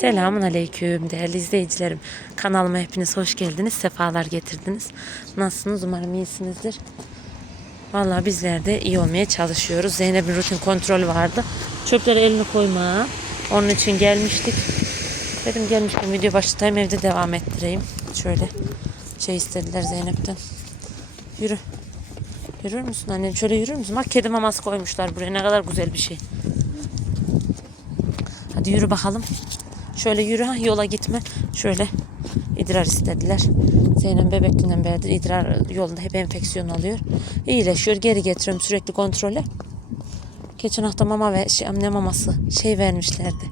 Selamun Aleyküm değerli izleyicilerim. Kanalıma hepiniz hoş geldiniz. Sefalar getirdiniz. Nasılsınız? Umarım iyisinizdir. Vallahi bizler de iyi olmaya çalışıyoruz. Zeynep'in rutin kontrolü vardı. Çöpleri eline koyma. Onun için gelmiştik. Dedim gelmişken video başlatayım evde devam ettireyim. Şöyle şey istediler Zeynep'ten. Yürü. Yürür müsün annem? Şöyle yürür müsün? Bak kedi maması koymuşlar buraya. Ne kadar güzel bir şey. Hadi yürü bakalım. Şöyle yürü ha yola gitme. Şöyle idrar istediler. Zeynep bebekliğinden beridir idrar yolunda hep enfeksiyon alıyor. İyileşiyor. Geri getiriyorum sürekli kontrole. Geçen hafta mama ve şey, ne maması şey vermişlerdi.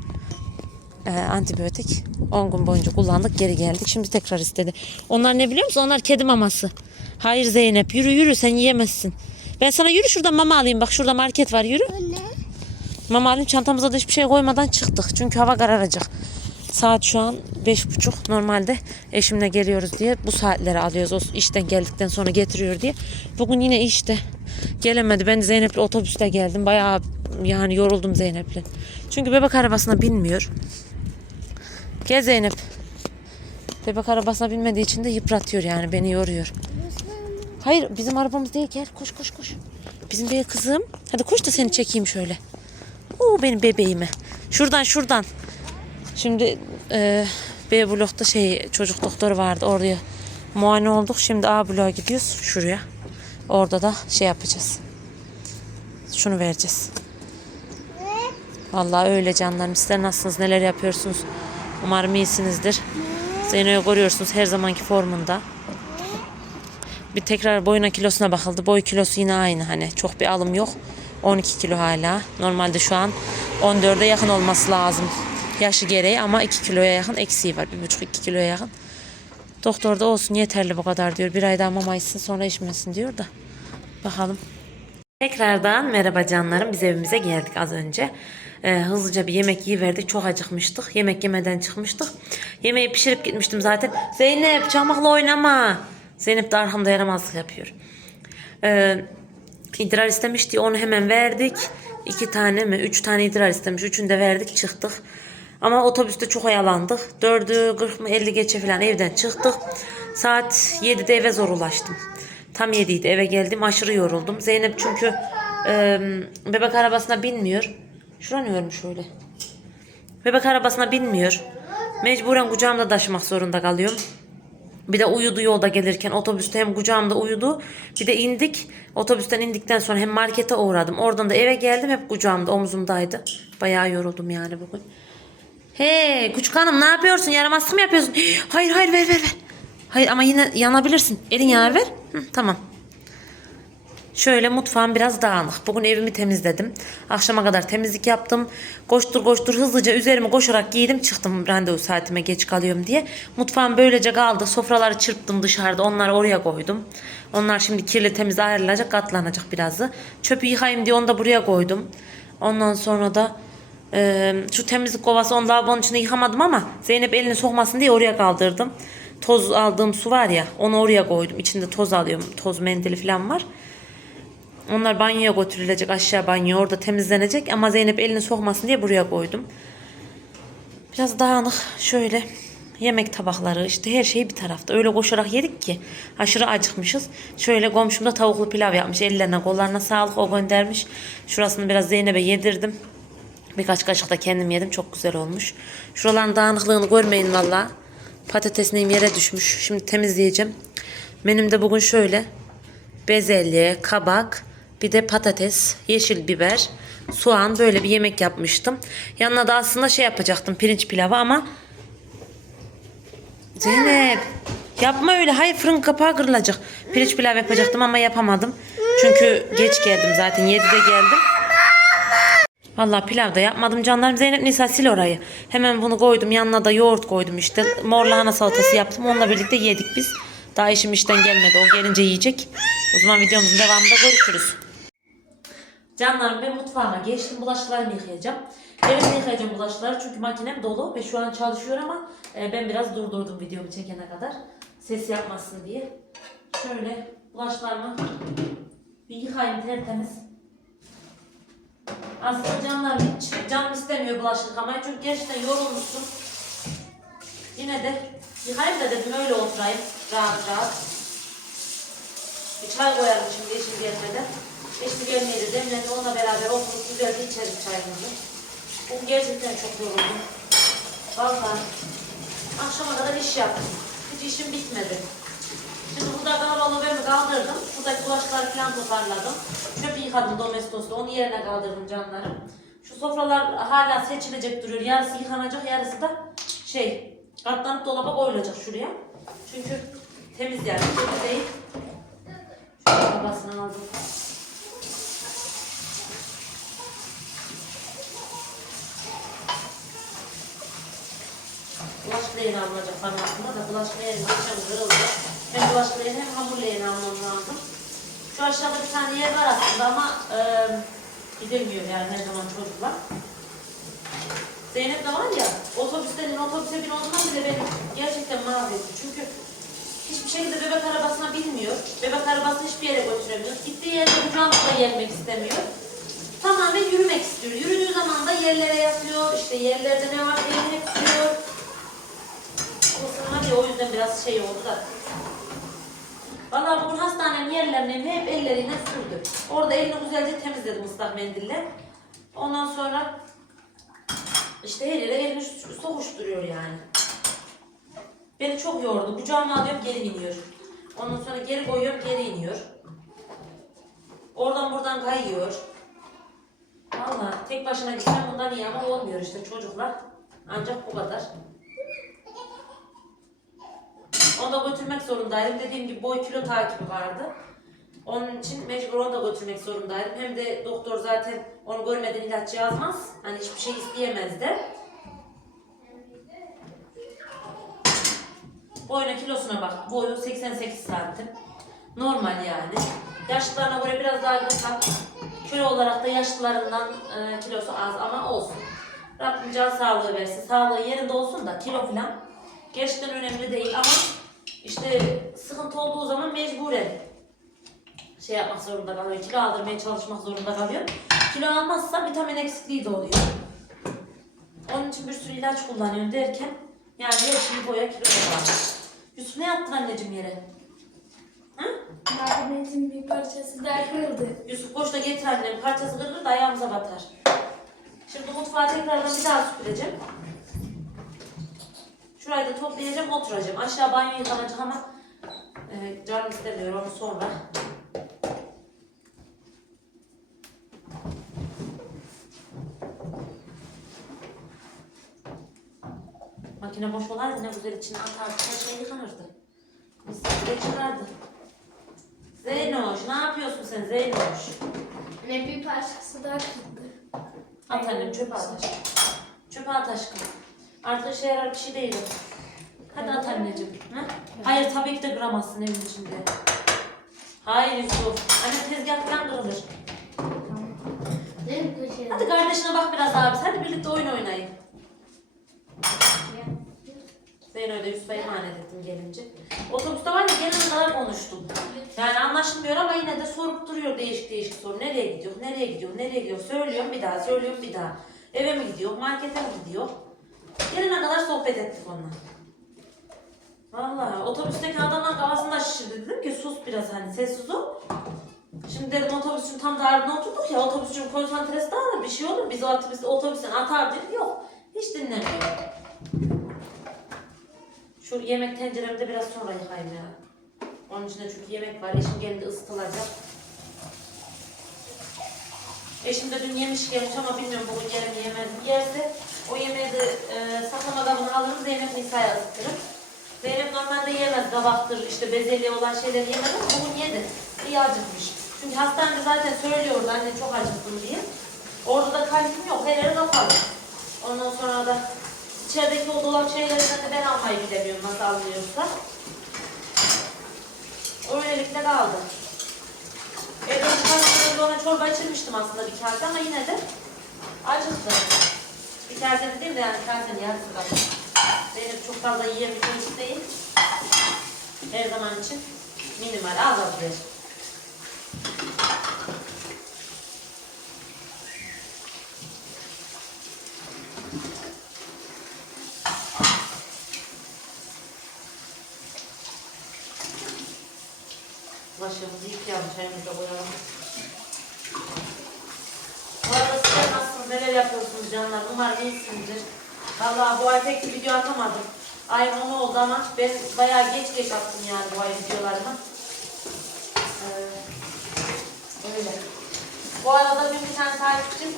Ee, antibiyotik. 10 gün boyunca kullandık geri geldik. Şimdi tekrar istedi. Onlar ne biliyor musun? Onlar kedi maması. Hayır Zeynep yürü yürü sen yiyemezsin. Ben sana yürü şuradan mama alayım. Bak şurada market var yürü. Mama alayım çantamıza da hiçbir şey koymadan çıktık. Çünkü hava kararacak. Saat şu an beş buçuk. Normalde eşimle geliyoruz diye bu saatleri alıyoruz. O işten geldikten sonra getiriyor diye. Bugün yine işte gelemedi. Ben Zeynep'le otobüste geldim. Bayağı yani yoruldum Zeynep'le. Çünkü bebek arabasına binmiyor. Gel Zeynep. Bebek arabasına binmediği için de yıpratıyor yani beni yoruyor. Hayır bizim arabamız değil gel koş koş koş. Bizim değil kızım. Hadi koş da seni çekeyim şöyle. Oo benim bebeğime. Şuradan şuradan. Şimdi e, B blokta şey çocuk doktoru vardı oraya muayene olduk. Şimdi A bloğa gidiyoruz şuraya. Orada da şey yapacağız. Şunu vereceğiz. Vallahi öyle canlarım. Sizler nasılsınız? Neler yapıyorsunuz? Umarım iyisinizdir. Zeyno'yu görüyorsunuz her zamanki formunda. Bir tekrar boyuna kilosuna bakıldı. Boy kilosu yine aynı hani çok bir alım yok. 12 kilo hala. Normalde şu an 14'e yakın olması lazım. Yaşı gereği ama 2 kiloya yakın eksiği var. 1,5-2 kiloya yakın. Doktor da olsun yeterli bu kadar diyor. Bir ay daha mama içsin sonra içmesin diyor da. Bakalım. Tekrardan merhaba canlarım. Biz evimize geldik az önce. Ee, hızlıca bir yemek yiyiverdik. Çok acıkmıştık. Yemek yemeden çıkmıştık. Yemeği pişirip gitmiştim zaten. Zeynep çamakla oynama. Zeynep de arkamda yaramazlık yapıyor. Ee, idrar istemişti. Onu hemen verdik. İki tane mi? Üç tane idrar istemiş. Üçünü de verdik çıktık. Ama otobüste çok oyalandık. Dördü 40 mı 50 geçe falan evden çıktık. Saat 7'de eve zor ulaştım. Tam 7'ydi eve geldim aşırı yoruldum. Zeynep çünkü e, bebek arabasına binmiyor. Şura ne örmüş öyle? Bebek arabasına binmiyor. Mecburen kucağımda taşımak zorunda kalıyorum. Bir de uyudu yolda gelirken otobüste hem kucağımda uyudu. Bir de indik. Otobüsten indikten sonra hem markete uğradım. Oradan da eve geldim hep kucağımda omzumdaydı. Bayağı yoruldum yani bugün. He küçük hanım ne yapıyorsun? Yaramazlık mı yapıyorsun? Hayır hayır ver ver ver. Hayır ama yine yanabilirsin. Elin yanar ver. Hı, tamam. Şöyle mutfağım biraz dağınık. Bugün evimi temizledim. Akşama kadar temizlik yaptım. Koştur koştur hızlıca üzerime koşarak giydim çıktım randevu saatime geç kalıyorum diye. Mutfağım böylece kaldı. Sofraları çırptım dışarıda. Onları oraya koydum. Onlar şimdi kirli temiz ayrılacak katlanacak birazı. Çöpü yıkayayım diye onu da buraya koydum. Ondan sonra da e, şu temizlik kovası onu lavabonun içine yıkamadım ama Zeynep elini sokmasın diye oraya kaldırdım. Toz aldığım su var ya onu oraya koydum. İçinde toz alıyorum. Toz mendili falan var. Onlar banyoya götürülecek aşağı banyo orada temizlenecek ama Zeynep elini sokmasın diye buraya koydum. Biraz dağınık şöyle yemek tabakları işte her şey bir tarafta. Öyle koşarak yedik ki aşırı acıkmışız. Şöyle komşum da tavuklu pilav yapmış. Ellerine kollarına sağlık o göndermiş. Şurasını biraz Zeynep'e yedirdim. Birkaç kaşık da kendim yedim. Çok güzel olmuş. Şuraların dağınıklığını görmeyin valla. Patates neyim yere düşmüş. Şimdi temizleyeceğim. Menümde bugün şöyle. Bezelye, kabak, bir de patates, yeşil biber, soğan böyle bir yemek yapmıştım. Yanına da aslında şey yapacaktım pirinç pilavı ama Zeynep yapma öyle. Hayır fırın kapağı kırılacak. Pirinç pilav yapacaktım ama yapamadım. Çünkü geç geldim zaten 7'de geldim. Vallahi pilav da yapmadım canlarım. Zeynep Nisa sil orayı. Hemen bunu koydum. Yanına da yoğurt koydum işte. Mor lahana salatası yaptım. Onunla birlikte yedik biz. Daha işim işten gelmedi. O gelince yiyecek. O zaman videomuzun devamında görüşürüz. Canlarım ben mutfağıma geçtim. Bulaşıklarımı yıkayacağım. Elimle yıkayacağım bulaşıkları çünkü makinem dolu ve şu an çalışıyor ama e, ben biraz durdurdum videomu çekene kadar. Ses yapmasın diye. Şöyle bulaşıklarımı bir yıkayayım tertemiz. Aslında canlarım hiç canım istemiyor bulaşık yıkamayı çünkü gerçekten yorulmuşsun. Yine de yıkayayım da dedim öyle oturayım. Rahat rahat. Bir çay koyalım şimdi eşim gelmeden. Eşim gelmeyeli demlendi onunla beraber oturup güzel bir içerik çayımızı. Bugün gerçekten çok yoruldum. Vallahi akşama kadar iş yaptım. Hiç işim bitmedi. Şimdi burada kanabalı ben kaldırdım. Buradaki bulaşıkları falan toparladım. Çöpü yıkadım domestosla. Onu yerine kaldırdım canlarım. Şu sofralar hala seçilecek duruyor. Yarısı yıkanacak, yarısı da şey katlanıp dolaba koyulacak şuraya. Çünkü temiz yani. Kötü değil. Şöyle babasını aldım. Bulaşık leğeni alınacak parmakında da bulaşık geçen kırıldı. Hem bulaşık leğeni hem hamur leğeni almam lazım. Şu aşağıda bir tane yer var aslında ama e, gidilmiyor yani her zaman çocuklar. Zeynep de var ya, otobüsten otobüse bin olduğundan bile beni gerçekten mahvetti. Çünkü hiçbir şekilde bebek arabasına binmiyor. Bebek arabasını hiçbir yere götüremiyor. Gittiği yerde kucağımızda gelmek istemiyor. Tamamen yürümek istiyor. Yürüdüğü zaman da yerlere yatıyor, işte yerlerde ne var diye yemek istiyor. Hadi o yüzden biraz şey oldu da. Vallahi bugün hastanenin yerlerini hep elleriyle sürdü. Orada elini güzelce temizledim ıslak mendille. Ondan sonra işte her yere elini sokuşturuyor yani. Beni çok yordu. Kucağıma alıyorum geri iniyor. Ondan sonra geri koyuyorum geri iniyor. Oradan buradan kayıyor. Vallahi tek başına gitsem bundan iyi ama olmuyor işte çocuklar. Ancak bu kadar. Onu da götürmek zorundaydım. Dediğim gibi boy kilo takibi vardı. Onun için mecbur onu da götürmek zorundaydım. Hem de doktor zaten onu görmeden ilaç yazmaz. Hani hiçbir şey isteyemez de. Boyuna kilosuna bak. Boyu 88 santim. Normal yani. Yaşlılarına göre biraz daha kısa. Kilo olarak da yaşlılarından e, kilosu az ama olsun. Rabbim can sağlığı versin. Sağlığı yerinde olsun da kilo falan gerçekten önemli değil ama işte sıkıntı olduğu zaman mecburen şey yapmak zorunda kalıyor. Kilo aldırmaya çalışmak zorunda kalıyor. Kilo almazsa vitamin eksikliği de oluyor. Onun için bir sürü ilaç kullanıyorum derken yani şeyi boya kilo var. Yusuf ne yaptın anneciğim yere? Hı? Merhametin bir parçası daha kırıldı. Yusuf boş da getir annem. Parçası kırılır da ayağımıza batar. Şimdi mutfağı tekrardan bir daha süpüreceğim. Şurayı da toplayacağım, oturacağım. Aşağı banyo yıkanacak ama e, canım istemiyor onu sonra. Makine boş olaydı ne güzel içine atardı, her şey yıkanırdı. Mis gibi çıkardı. Zeynoş, ne yapıyorsun sen Zeynoş? Ne bir parçası daha kırıldı. At annem çöpe at aşkım. Çöpe at aşkım. Artık işe yarar bir şey değil o. Hadi at anneciğim. Ha? Hayır tabii ki de kıramazsın evin içinde. Hayır Yusuf. Anne tezgah falan kırılır. Değil mi köşede? Hadi kardeşine bak biraz abi. Hadi birlikte oyun oynayın. Zeyno'yu da Yusuf'a emanet ettim gelince. Otobüste var ya gelene kadar konuştum. Yani anlaşılmıyor ama yine de sorup duruyor değişik değişik soru. Nereye gidiyor, nereye gidiyor, nereye gidiyor. Söylüyorum bir daha, söylüyorum bir daha. Eve mi gidiyor, markete mi gidiyor. Gelene kadar sohbet ettik onunla. Vallahi otobüsteki adamlar kafasını da şişirdi. Dedim ki sus biraz hani sessiz ol. Şimdi dedim otobüsün tam dağılığına oturduk ya otobüsün konsantresi dağılır bir şey olur. Biz otobüs, otobüsten atar dedik yok. Hiç dinlemiyor. Şu yemek tenceremi de biraz sonra yıkayayım ya. Onun içinde çünkü yemek var. Eşim gelince ısıtılacak. Eşim de dün yemiş gelmiş ama bilmiyorum bugün yer mi yemez mi. Yerse o yemeği de e, saklama kabına alırım. Zeynep Nisa'ya ısıtırım. Zeynep normalde yemez. Kabaktır, işte bezelye olan şeyleri yemez ama bugün yedi. İyi acıkmış. Çünkü hastanede zaten söylüyordu anne çok acıktım diye. Orada da kalbim yok. Her yer kapalı. Ondan sonra da içerideki o dolap şeyleri de ben almayı bilemiyorum nasıl alınıyorsa. Öylelikle kaldı. Evde çıkartmadan ona çorba içirmiştim aslında bir kase ama yine de acıktı. Bir tarzını değil de yani tarzını yarısı var. Benim çok fazla yiyemediğim şey için. Her zaman için minimal az az ver. Bulaşığımızı yıkayalım, çayımızı da koyalım. Bu arada size nasıl, neler yapıyorsunuz? Canlar? Umarım iyisinizdir. Vallahi bu ay pek bir video atamadım. Ay onu oldu ama ben bayağı geç geç attım yani bu ay videolarımı. Ee, öyle. Bu arada bir, bir tane takipçim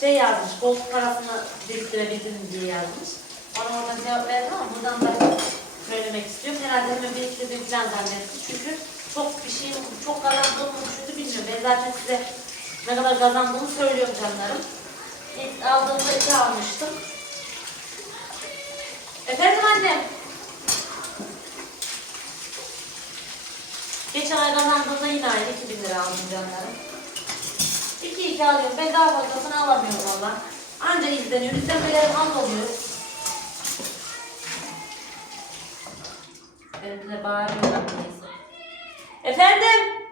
şey yazmış, koltuk parasını biriktirebildim diye yazmış. Ona oradan cevap verdim ama buradan da söylemek istiyorum. Herhalde hemen biriktirdiğim falan zannetti. Çünkü çok bir şeyim, çok kazandığımı düşündü bilmiyorum. Ben zaten size ne kadar kazandığımı söylüyorum canlarım. İlk aldığımda iki almıştım. Efendim annem. Geçen ay kazandığımda yine aynı 2000 lira aldım canlarım. 2 2 alıyorum. Ben daha fazlasını alamıyorum valla. Anca izleniyor. İzlenmelerim az oluyor. Benim de bağırıyorlar neyse. Efendim?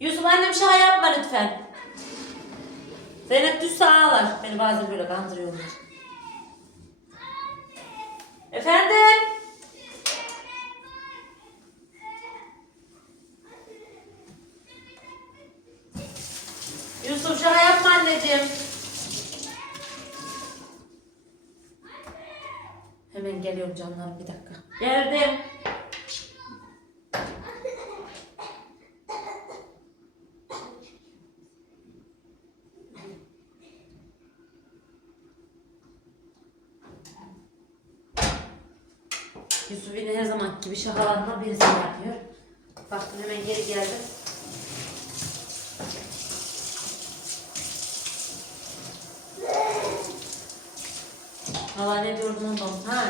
Yusuf annem şaka yapma lütfen. Zeynep düşse ağlar. Beni bazen böyle kandırıyorlar. Efendim? Yusuf şaka yapma anneciğim. Hemen geliyorum canlarım bir dakika. Geldim. Yusuf yine her zaman gibi şakalarına birisini yapıyor. Baktım hemen geri geldim. Valla ne diyordum ondan. Ha,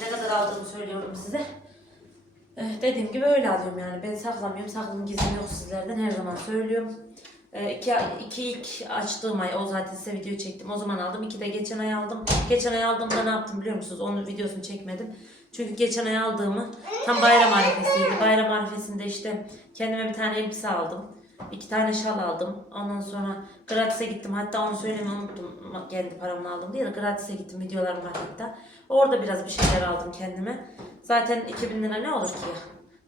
ne kadar aldığımı söylüyorum size. Eh, dediğim gibi öyle alıyorum yani. Ben saklamıyorum. Saklım gizlim yok sizlerden. Her zaman söylüyorum. Eh, iki, iki ilk açtığım ay o zaten size video çektim. O zaman aldım. İki de geçen ay aldım. Geçen ay aldığımda ne yaptım biliyor musunuz? Onun videosunu çekmedim. Çünkü geçen ay aldığımı tam bayram arifesiydi. Bayram arifesinde işte kendime bir tane elbise aldım. İki tane şal aldım. Ondan sonra gratis'e gittim. Hatta onu söylemeyi unuttum. Kendi paramla aldım diye de gratis'e gittim videolarım var hatta. Orada biraz bir şeyler aldım kendime. Zaten 2000 lira ne olur ki?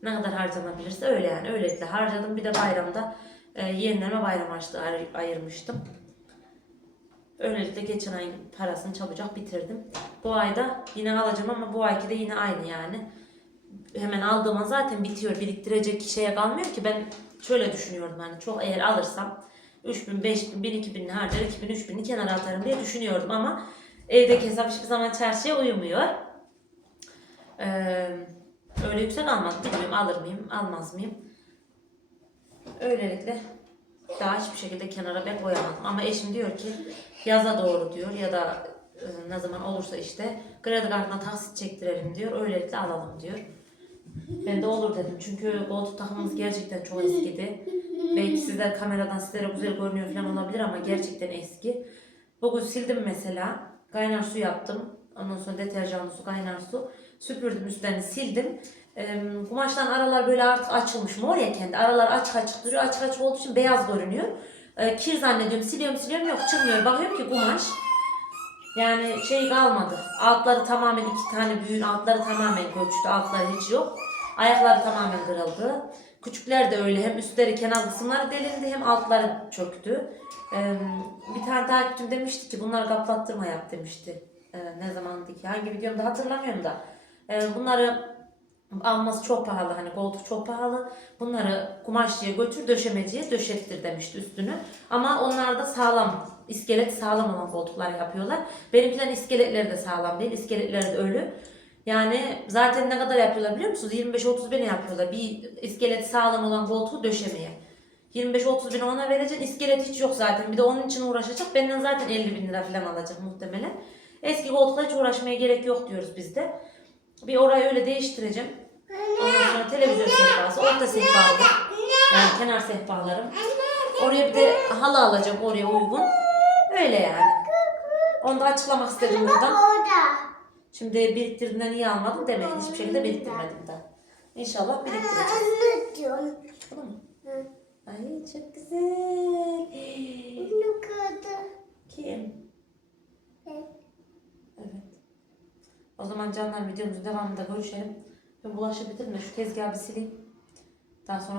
Ne kadar harcanabilirse öyle yani. Öylelikle harcadım. Bir de bayramda e, yeğenlerime bayram harçlığı ayır- ayırmıştım. Öylelikle geçen ayın parasını çabucak bitirdim. Bu ayda yine alacağım ama bu ayki de yine aynı yani. Hemen aldığıma zaten bitiyor. Biriktirecek şeye kalmıyor ki. Ben şöyle düşünüyorum hani çok eğer alırsam 3000, 5000, 1000, 2000 harcar, 2000, 3000'i kenara atarım diye düşünüyordum ama evdeki hesap hiçbir zaman çarşıya uymuyor. Ee, öyle yüksek almadım. Bilmiyorum alır mıyım, almaz mıyım? Öylelikle daha hiçbir şekilde kenara ben koyamadım. Ama eşim diyor ki yaza doğru diyor ya da e, ne zaman olursa işte kredi kartına taksit çektirelim diyor. Öylelikle alalım diyor. Ben de olur dedim. Çünkü koltuk takımımız gerçekten çok eskidi. Belki sizler kameradan sizlere güzel görünüyor falan olabilir ama gerçekten eski. Bugün sildim mesela. Kaynar su yaptım. Ondan sonra deterjanlı su, kaynar su. Süpürdüm üstlerini sildim. Ee, kumaştan aralar böyle artık açılmış mor ya kendi. Aralar açık açık duruyor. Açık açık olduğu için beyaz görünüyor. Ee, kir zannediyorum. Siliyorum siliyorum yok çıkmıyor. Bakıyorum ki kumaş. Yani şey kalmadı. Altları tamamen iki tane büyüğün altları tamamen göçtü. Altları hiç yok. Ayakları tamamen kırıldı. Küçükler de öyle. Hem üstleri kenar kısımları delindi hem altları çöktü. Bir tane takipçim demişti ki bunları kaplattırma yap demişti. Ee, ne zamandı ki? Hangi videomda hatırlamıyorum da. Ee, bunları alması çok pahalı. Hani koltuk çok pahalı. Bunları kumaşçıya götür döşemeciye döşettir demişti üstünü. Ama onlar da sağlam. iskelet sağlam olan koltuklar yapıyorlar. Benimkilerin iskeletleri de sağlam değil. İskeletleri de ölü. Yani zaten ne kadar yapıyorlar biliyor musunuz? 25-30 bin yapıyorlar. Bir iskelet sağlam olan koltuğu döşemeye. 25-30 bin ona vereceksin. İskelet hiç yok zaten. Bir de onun için uğraşacak. Benden zaten 50 bin lira falan alacak muhtemelen. Eski koltukla hiç uğraşmaya gerek yok diyoruz biz de. Bir orayı öyle değiştireceğim. Ondan sonra televizyon sehpası, orta sehpalı. Yani kenar sehpalarım. Oraya bir de halı alacağım oraya uygun. Öyle yani. Onu da açıklamak istedim buradan. Şimdi biriktirdiğimden iyi almadım demeyin. Hiçbir şekilde biriktirmedim de. İnşallah biriktireceğim. Anlatıyorum. Tamam mı? Ay çok güzel. Bunu kırdı. Kim? Evet. O zaman canlar videomuzun devamında görüşelim. Ben bulaşığı bitirdim de şu tezgahı bir sileyim. Daha sonra